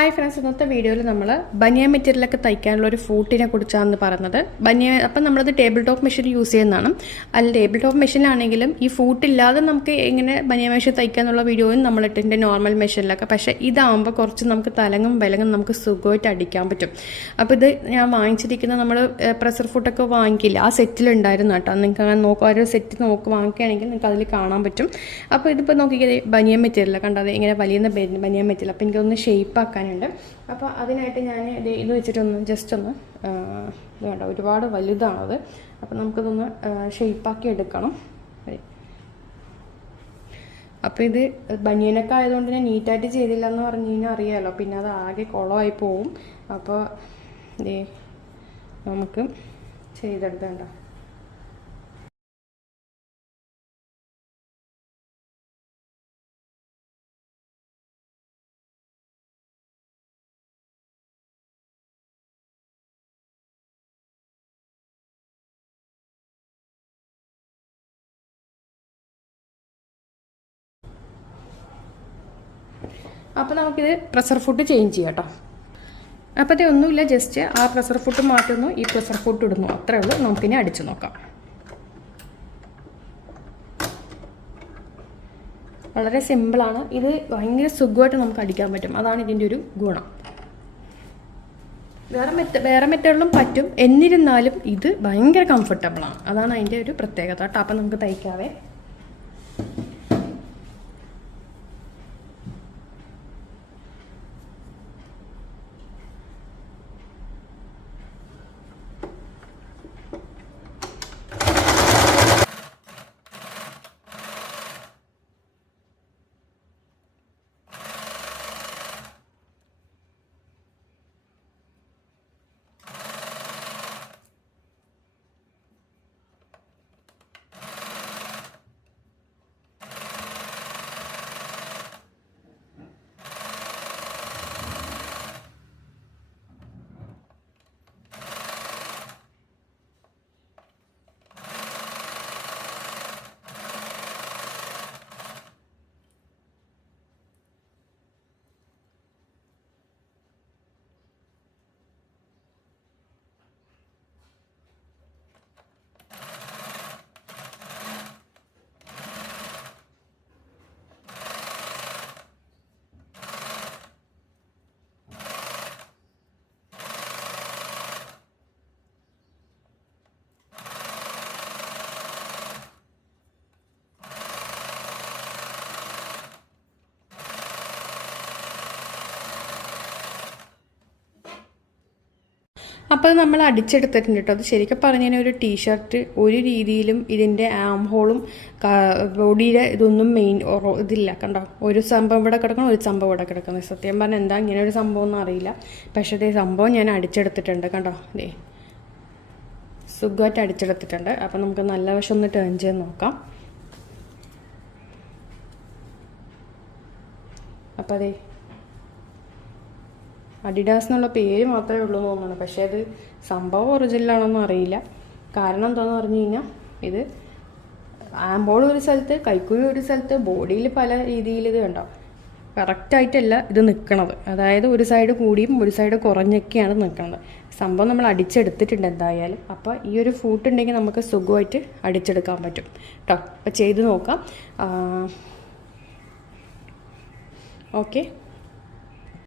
Hi friends ഇന്നത്തെ വീഡിയോയിൽ നമ്മൾ ബനിയ മെറ്റീരിയലൊക്കെ തയ്ക്കാനുള്ള ഒരു ഫൂട്ടിനെ കുറിച്ചാണ് പറഞ്ഞത്. ബനിയ അപ്പം നമ്മളത് ടേബിൾ ടോപ്പ് മെഷീൻ യൂസ് ചെയ്യുന്നതാണ്. അല്ല ടേബിൾ ടോപ്പ് മെഷീനിലാണെങ്കിലും ഈ ഫൂട്ടില്ലാതെ നമുക്ക് എങ്ങനെ ബനിയ മെഷീൻ തയ്ക്കാന്നുള്ള വീഡിയോയും നമ്മൾ ഇട്ടിട്ടുണ്ട് നോർമൽ മെഷീനിലൊക്കെ പക്ഷേ ഇതാകുമ്പോൾ കുറച്ച് നമുക്ക് തലങ്ങും വിലങ്ങും നമുക്ക് സുഖമായിട്ട് അടിക്കാൻ പറ്റും. അപ്പോൾ ഇത് ഞാൻ വാങ്ങിച്ചിരിക്കുന്ന നമ്മൾ പ്രഷർ ഫുഡൊക്കെ വാങ്ങിക്കില്ല. ആ സെറ്റിലുണ്ടായിരുന്നു കേട്ടോ. നിങ്ങൾക്ക് അങ്ങനെ നോക്കുക ഒരു സെറ്റ് നോക്ക് വാങ്ങിക്കുകയാണെങ്കിൽ നിങ്ങൾക്ക് അതിൽ കാണാൻ പറ്റും. അപ്പോൾ ഇതിപ്പോൾ നോക്കിയത് ബനിയ മെറ്റീരിയൽ കണ്ടത് ഇങ്ങനെ വലിയ ബനിയ മെറ്റീരിയൽ അപ്പോൾ എനിക്കൊന്ന് ഷേപ്പ് ആക്കാനുണ്ട് അപ്പോൾ അതിനായിട്ട് ഞാൻ ഇത് ഇത് വെച്ചിട്ടൊന്ന് ജസ്റ്റ് ഒന്ന് ഇത് വേണ്ട ഒരുപാട് വലുതാണത്. അപ്പോൾ നമുക്കിതൊന്ന് ഷെയ്പ്പാക്കി എടുക്കണം. അപ്പോൾ ഇത് ബനിയനൊക്കെ ആയതുകൊണ്ട് ഞാൻ നീറ്റായിട്ട് ചെയ്തില്ല എന്ന് പറഞ്ഞു കഴിഞ്ഞാൽ അറിയാമല്ലോ പിന്നെ അത് ആകെ കുളമായി പോവും. അപ്പോൾ നമുക്ക് ചെയ്തെടുക്കണ്ട അപ്പോൾ നമുക്കിത് പ്രഷർ ഫുഡ് ചേഞ്ച് ചെയ്യാം കേട്ടോ അപ്പോൾ ഇത് ഒന്നുമില്ല ജസ്റ്റ് ആ പ്രഷർ ഫുഡ് മാറ്റുന്നു ഈ പ്രഷർ ഫുഡ് ഇടുന്നു. അത്രേ ഉള്ളൂ. നമുക്കിനി അടിച്ചു നോക്കാം. വളരെ സിമ്പിളാണ് ഇത് ഭയങ്കര സുഖമായിട്ട് നമുക്ക് അടിക്കാൻ പറ്റും. അതാണ് ഇതിന്റെ ഒരു ഗുണം. വേറെ മെറ്റ വേറെ മെത്തേഡിലും പറ്റും. എന്നിരുന്നാലും ഇത് ഭയങ്കര കംഫർട്ടബിളാണ് അതാണ് അതിന്റെ ഒരു പ്രത്യേകത കേട്ടോ അപ്പം നമുക്ക് തയ്ക്കാവേ. അപ്പോൾ നമ്മൾ അടിച്ചെടുത്തിട്ടുണ്ട് കേട്ടോ. അത് ശരിക്കും പറഞ്ഞാൽ ഒരു ടീഷർട്ട് ഒരു രീതിയിലും ഇതിന്റെ ആം ഹോളും ബോഡിയുടെ ഇതൊന്നും മെയിൻ ഇതില്ല കണ്ടോ? ഒരു സംഭവം ഇവിടെ കിടക്കണം ഒരു സംഭവം ഇവിടെ കിടക്കുന്നത് സത്യം പറഞ്ഞാൽ എന്താ ഇങ്ങനെ ഒരു സംഭവം ഒന്നും അറിയില്ല. പക്ഷേ ഇതേ സംഭവം ഞാൻ അടിച്ചെടുത്തിട്ടുണ്ട് കണ്ടോ? ദേ. സുഖമായിട്ട് അടിച്ചെടുത്തിട്ടുണ്ട്. അപ്പോൾ നമുക്ക് നല്ല വശം ഒന്ന് ടേൺ ചെയ്ത് നോക്കാം. അപ്പോൾ അതെ അഡിഡാസ് എന്നുള്ള പേര് മാത്രമേ ഉള്ളൂ തോന്നുന്നു പക്ഷേ അത് സംഭവം ഒറിജിനലാണോന്നും അറിയില്ല. കാരണം എന്താണെന്ന് പറഞ്ഞു കഴിഞ്ഞാൽ ഇത് ആമ്പോൾ ഒരു സ്ഥലത്ത് കൈക്കുഴി ഒരു സ്ഥലത്ത് ബോഡിയിൽ പല രീതിയിൽ ഇത് ഉണ്ടാവും കറക്റ്റായിട്ടല്ല ഇത് നിൽക്കണത് അതായത് ഒരു സൈഡ് കൂടിയും ഒരു സൈഡ് കുറഞ്ഞൊക്കെയാണ് നിൽക്കുന്നത് സംഭവം നമ്മൾ അടിച്ചെടുത്തിട്ടുണ്ട് എന്തായാലും. അപ്പോൾ ഈ ഒരു ഫൂട്ട് ഉണ്ടെങ്കിൽ നമുക്ക് സുഖമായിട്ട് അടിച്ചെടുക്കാൻ പറ്റും. കേട്ടോ അപ്പോൾ ചെയ്ത് നോക്കാം. ഓക്കെ.